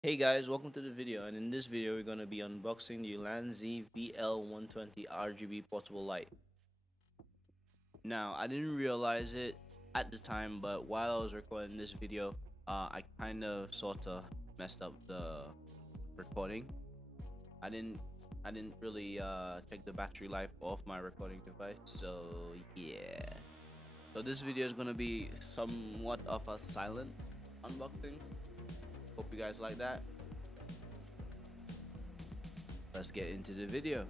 Hey guys, welcome to the video, and in this video we're going to be unboxing the Ulanzi VL120 RGB portable light. Now, I didn't realize it at the time, but while I was recording this video, I kind of sort of messed up the recording. I didn't I didn't really check the battery life of my recording device, so yeah. So this video is going to be somewhat of a silent unboxing. Hope you guys like that. Let's get into the video.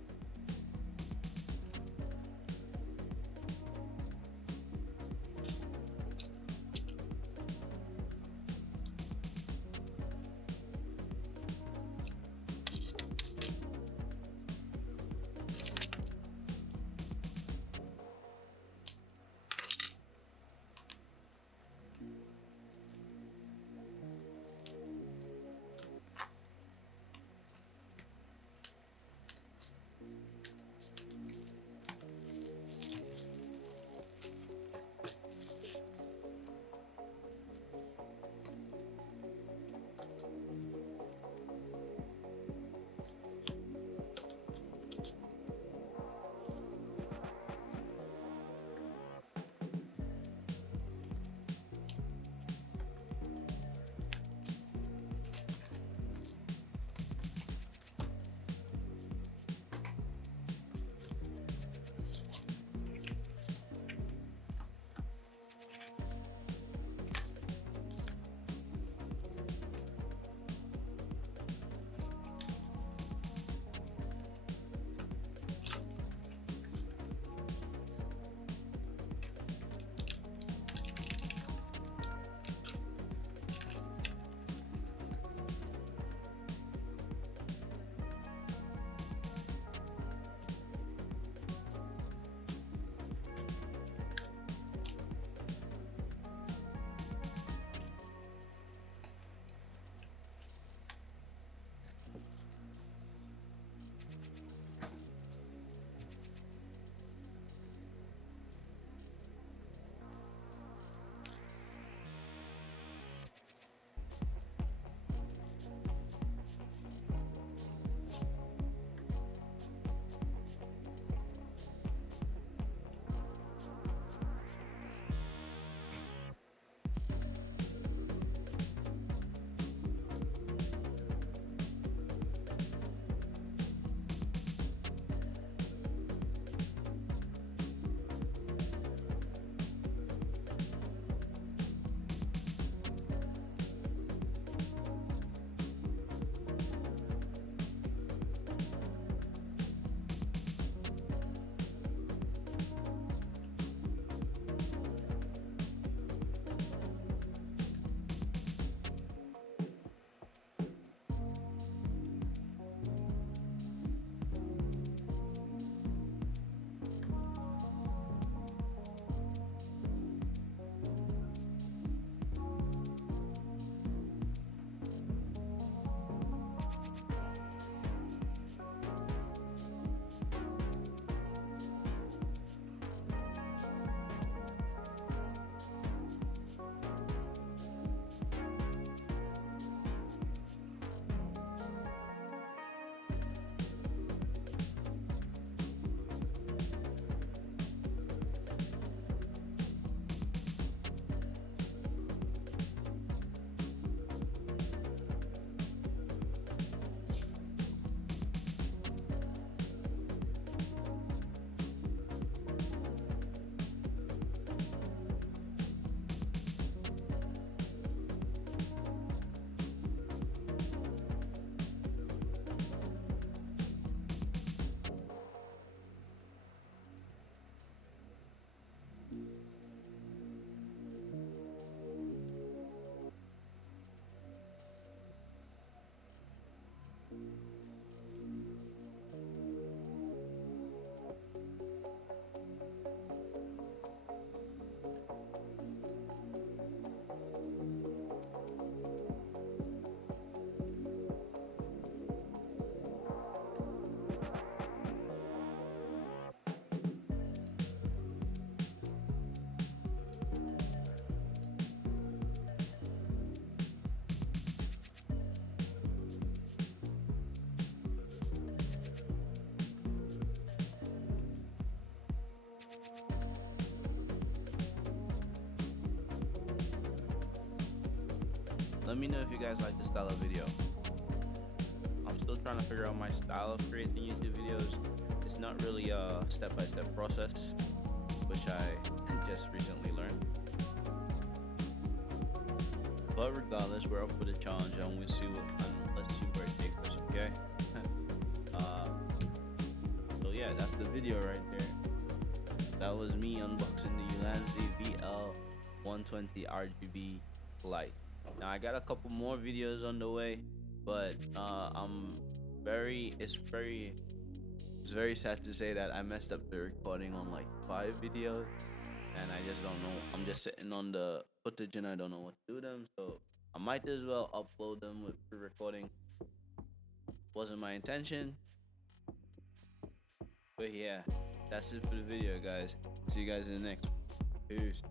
Let me know if you guys like this style of video. I'm still trying to figure out my style of creating YouTube videos. It's not really a step-by-step process, which I just recently learned. But regardless, we're up for the challenge, and let's see where it takes us. Okay. So yeah, that's the video right there. That was me unboxing the Ulanzi VL120 RGB light. Now I got a couple more videos on the way, but it's very sad to say that I messed up the recording on like 5 videos, and I just don't know. I'm just sitting on the footage and I don't know what to do with them, so I might as well upload them with pre-recording. Wasn't my intention, but yeah, that's it for the video, guys. See you guys in the next one. Peace.